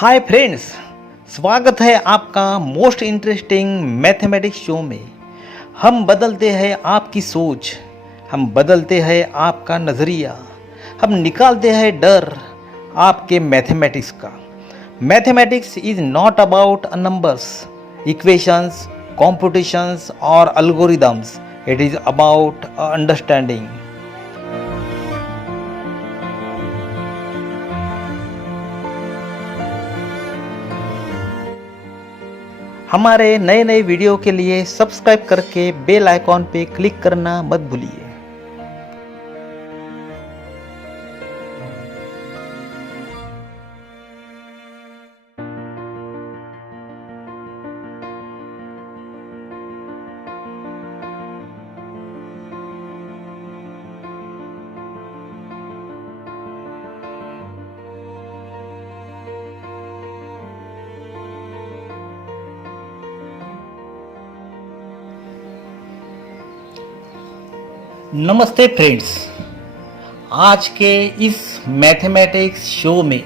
Hi friends, स्वागत है आपका मोस्ट इंटरेस्टिंग मैथमेटिक्स शो में। हम बदलते हैं आपकी सोच, हम बदलते हैं आपका नज़रिया, हम निकालते हैं डर आपके मैथमेटिक्स का। Mathematics is not about numbers, equations, competitions और algorithms. It is about understanding. हमारे नए नए वीडियो के लिए सब्सक्राइब करके बेल आइकॉन पे क्लिक करना मत भूलिए। नमस्ते फ्रेंड्स, आज के इस मैथमेटिक्स शो में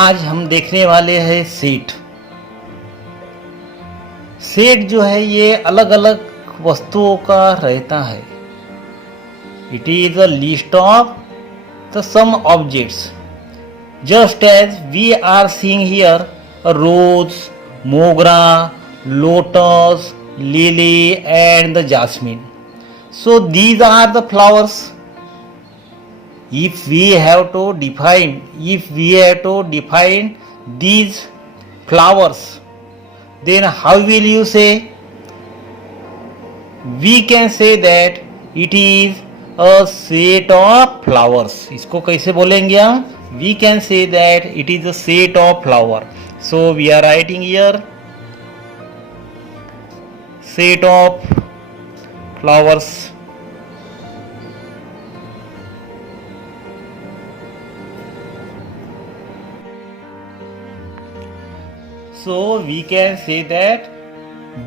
आज हम देखने वाले हैं सेट। सेट जो है ये अलग अलग वस्तुओं का रहता है। It is a list of the some objects, just as we are seeing here rose, mogra, lotus, lily and the jasmine. So these are the flowers. If we have to define these flowers, then how will you say? We can say that it is a set of flowers. इसको कैसे बोलेंगे हम? We can say that it is a set of flower. So we are writing here set of flowers. So we can say that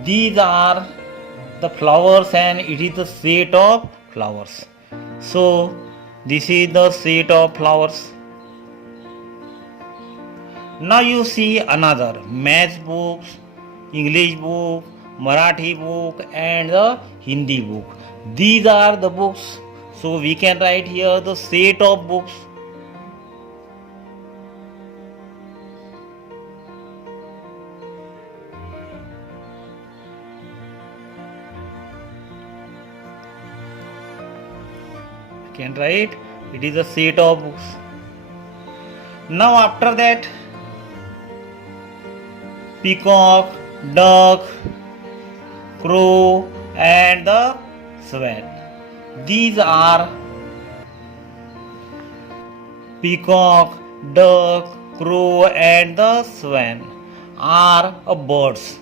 these are the flowers and it is the set of flowers. So this is the set of flowers. Now you see another math books, English book, Marathi book and the Hindi book. These are the books. So we can write here the set of books. Can write it is a set of books. Now after that, peacock, duck, crow and the swan. These are peacock, duck, crow and the swan are birds.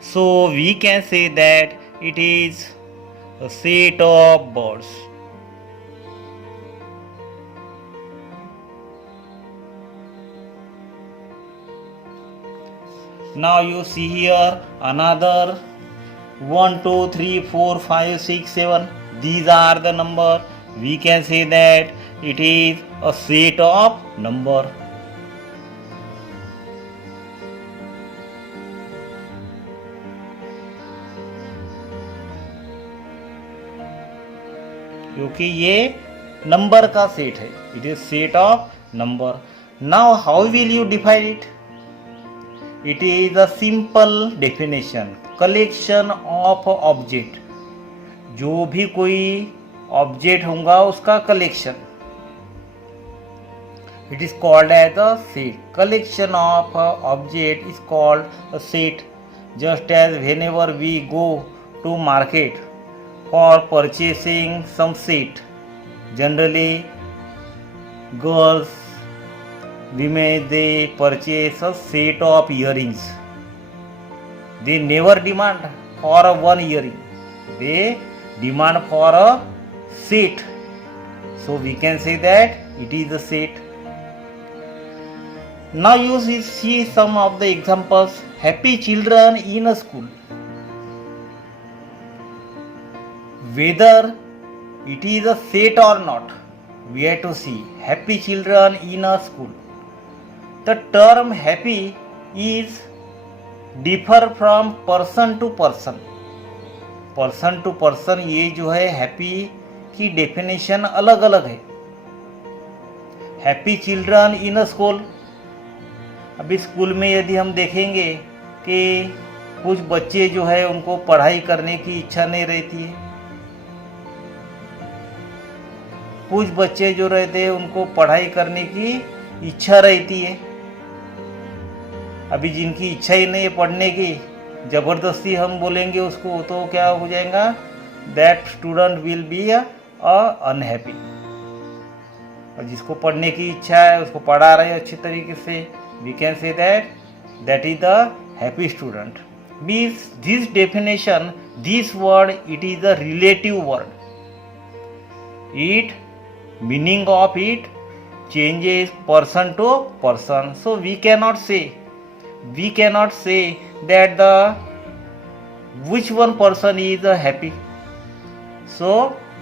So we can say that it is a set of birds. Now you see here another 1, 2, 3, 4, 5, 6, 7. These are the number. We can say that it is a set of number. क्योंकि ये number का set है. It is set of number. Now how will you define it? It is a simple definition. Collection of object. जो भी कोई object होगा उसका collection. It is called as a set. Collection of object is called a set. Just as whenever we go to market for purchasing some set, generally girls, women, they purchase a set of earrings. They never demand for a one earring. They demand for a set. So we can say that it is a set. Now you see some of the examples. Happy children in a school. Whether it is a set or not, we have to see. Happy children in a school. The term happy is differ from person to person. Person to person ये जो है happy की definition अलग अलग है. Happy children in a school. अभी school में यदि हम देखेंगे कि कुछ बच्चे जो है उनको पढ़ाई करने की इच्छा नहीं रहती है, कुछ बच्चे जो रहते हैं उनको पढ़ाई करने की इच्छा रहती है. अभी जिनकी इच्छा ही नहीं है पढ़ने की, ज़बरदस्ती हम बोलेंगे उसको तो क्या हो जाएगा, that student will be unhappy. और जिसको पढ़ने की इच्छा है उसको पढ़ा रहे हैं अच्छे तरीके से, we can say that is the happy student. This definition, this word, it is a relative word. It meaning of it changes person to person. So we cannot say that the which one person is happy. So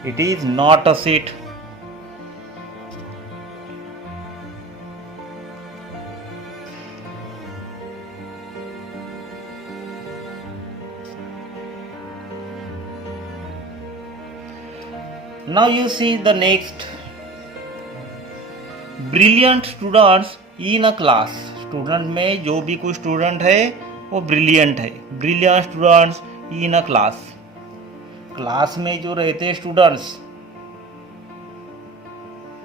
it is not a set. Now you see the next. Brilliant students in a class. Student में जो भी कोई student है वो brilliant है. Brilliant students in a class. Class में जो रहते हैं स्टूडेंट्स,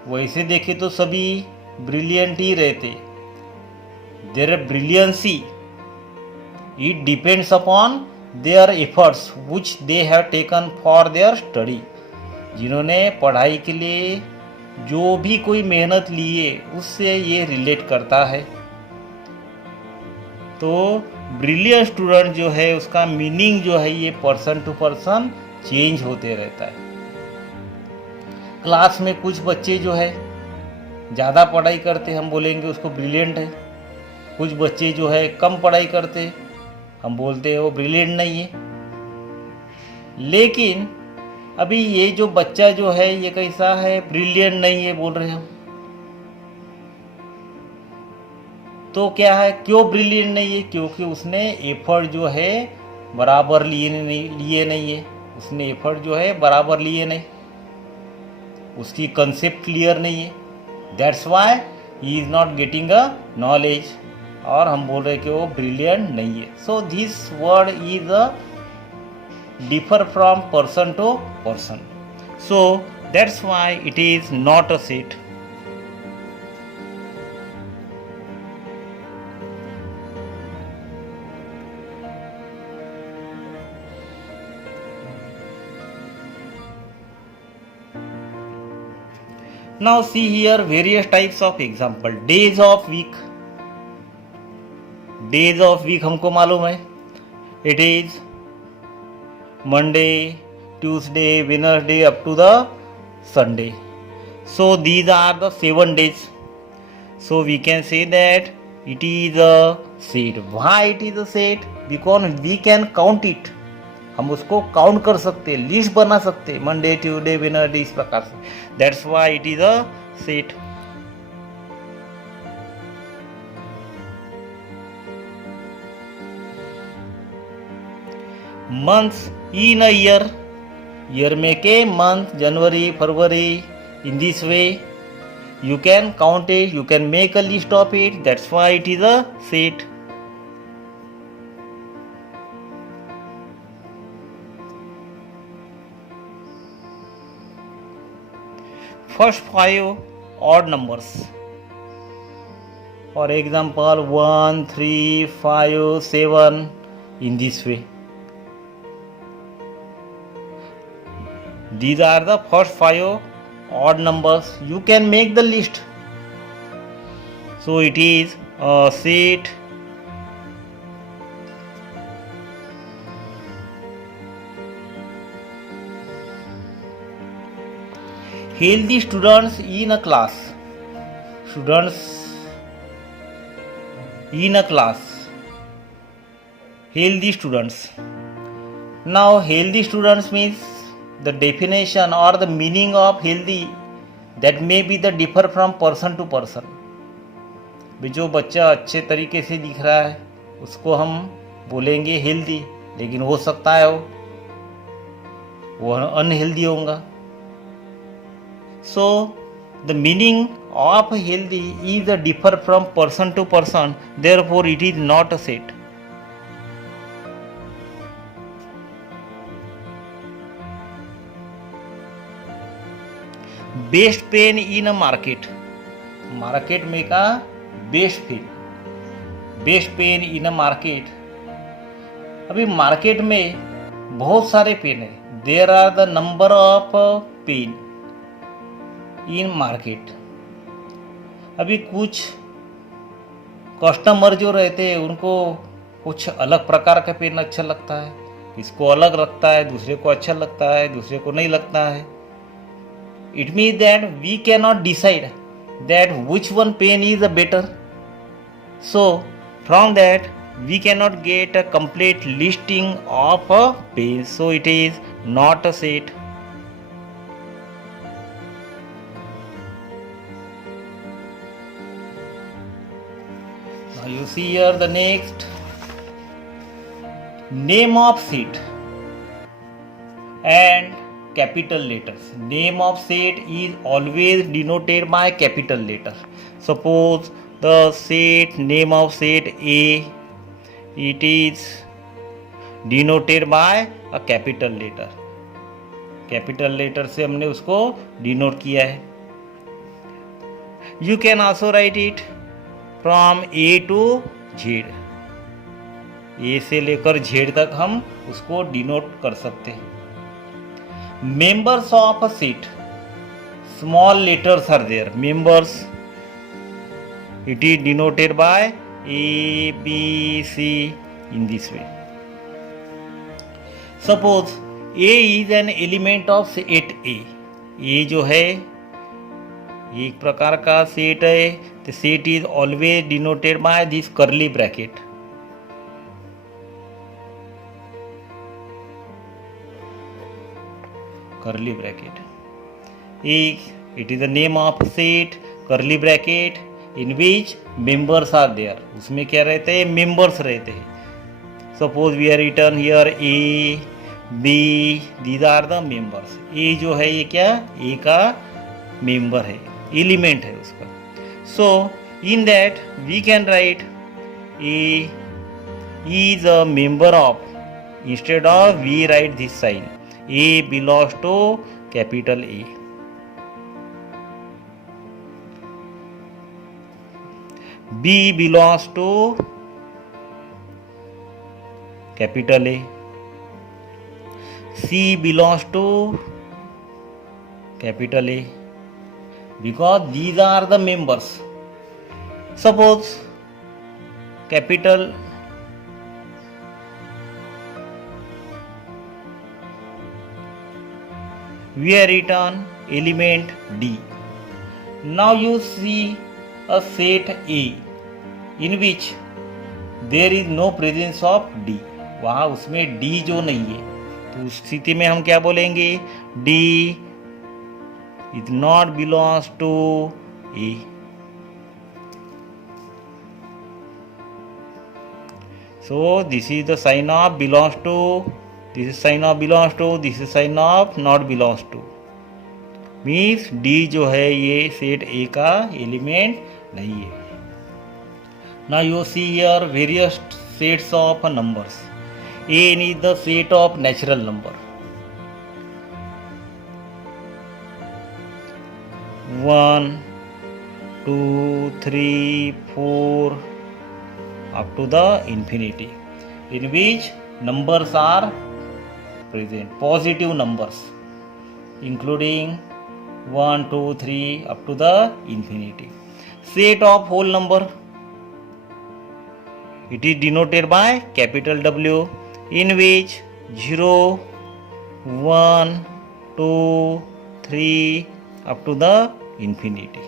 वैसे देखे तो सभी ब्रिलियंट ही रहते. Their brilliancy, it depends upon their efforts which they have taken for their study. जिन्होंने पढ़ाई के लिए जो भी कोई मेहनत लिए उससे ये रिलेट करता है. तो ब्रिलियंट स्टूडेंट जो है उसका मीनिंग जो है ये पर्सन टू पर्सन चेंज होते रहता है. क्लास में कुछ बच्चे जो है ज़्यादा पढ़ाई करते, हम बोलेंगे उसको ब्रिलियंट है. कुछ बच्चे जो है कम पढ़ाई करते, हम बोलते हैं वो ब्रिलियंट नहीं है. लेकिन अभी ये जो बच्चा जो है ये कैसा है, ब्रिलियंट नहीं है बोल रहे हम. तो क्या है, क्यों ब्रिलियंट नहीं है? क्योंकि उसने एफर्ट जो है बराबर लिए नहीं है. उसने एफर्ट जो है बराबर लिए नहीं, उसकी कंसेप्ट क्लियर नहीं है. That's why he is not getting a knowledge. और हम बोल रहे कि वो ब्रिलियंट नहीं है. So this word is a differ from person to person. So that's why it is not a set. Now see here various types of example. Days of week. Days of week हमको मालूम है. It is Monday, Tuesday, Wednesday up to the Sunday. So these are the 7 days. So we can say that it is a set. Why it is a set? Because we can count it. हम उसको count कर सकते हैं, list बना सकते हैं, Monday, Tuesday, Wednesday, इस प्रकार से. That's why it is a set. Months in a year. Year में के month, January, February. In this way you can count it, you can make a list of it. That's why it is a set. First 5 odd numbers. For example 1, 3, 5, 7. In this way. These are the first 5 odd numbers. You can make the list. So it is a set. Healthy students in a class. Students in a class. Healthy students. Now healthy students means the definition or the meaning of healthy, that may be the differ from person to person. भी जो बच्चा अच्छे तरीके से दिख रहा है उसको हम बोलेंगे हेल्दी, लेकिन हो सकता है वो अनहेल्दी होगा. So the meaning of healthy is a differ from person to person, therefore it is not a set. Best pen in a market, market में का best pen in a market. अभी market में बहुत सारे pen है. There are the number of pen in market. अभी कुछ customer जो रहते हैं उनको कुछ अलग प्रकार का पेन अच्छा लगता है, इसको अलग लगता है, दूसरे को अच्छा लगता है, दूसरे को नहीं लगता है. It means that we can not decide that which one pen is a better. So from that we can not get a complete listing of a pen. So it is not a set. Now you see here the next name of seat and capital letters. Name of seat is always denoted by capital letter. Suppose the seat name of seat A, it is denoted by a capital letter. Capital letter से हमने उसको denote किया है. You can also write it from A to Z. A से लेकर Z तक हम उसको डिनोट कर सकते हैं. Members of a set, small letters are there. Members it is denoted by A B C in this way. Suppose A is an element of set A. A जो है एक प्रकार का सेट है. The set is always denoted by this curly bracket. Curly bracket. It is the name of set, curly bracket in which members are there. उसमें क्या रहते हैं? Members रहते हैं. Suppose we are written here A, B. These are the members. A जो है ये क्या? A का member है, element है उसका. So in that we can write A is a member of. Instead of we write this sign. A belongs to capital A. B belongs to capital A. C belongs to capital A. Because these are the members. Suppose capital we are written element D. Now you see a set A in which there is no presence of D. वहाँ उसमें D जो नहीं है, तो उस स्थिति में हम क्या बोलेंगे? D it not belongs to A. So this is the sign of belongs to, this is sign of belongs to, this is sign of not belongs to. Means D जो है ये सेट A का element नहीं है. Now you see here various sets of numbers. N is the set of natural number. 1, 2, 3, 4 up to the infinity, in which numbers are present, positive numbers, including 1, 2, 3 up to the infinity. Set of whole number, it is denoted by capital W, in which 0, 1, 2, 3 up to the infinity,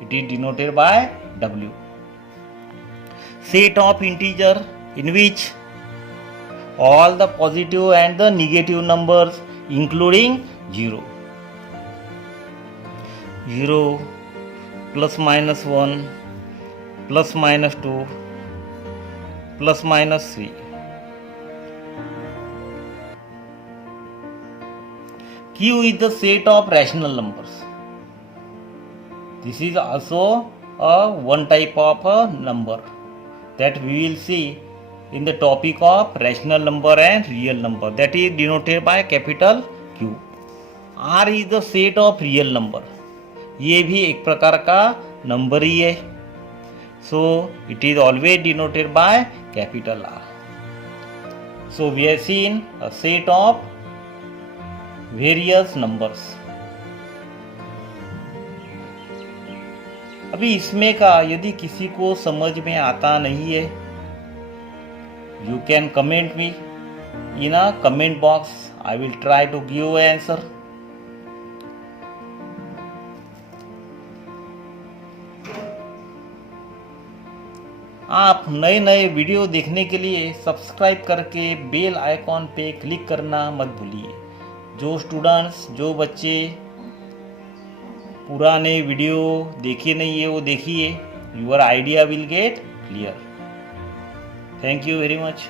it is denoted by W. Set of integer, in which all the positive and the negative numbers including 0, 0 plus minus 1 plus minus 2 plus minus 3. Q is the set of rational numbers. This is also a one type of a number that we will see in the topic of rational number and real number, that is denoted by capital Q. R is the set of real number. ये भी एक प्रकार का number ही है. So it is always denoted by capital R. So we have seen a set of various numbers. अभी इसमें का यदि किसी को समझ में आता नहीं है, you can comment me in a comment box. I will try to give an answer. आप नए नए वीडियो देखने के लिए सब्सक्राइब करके बेल आइकॉन पे क्लिक करना मत भूलिए. जो स्टूडेंट्स, जो बच्चे पुराने वीडियो देखे नहीं है वो देखिए. Your idea will get clear. Thank you very much.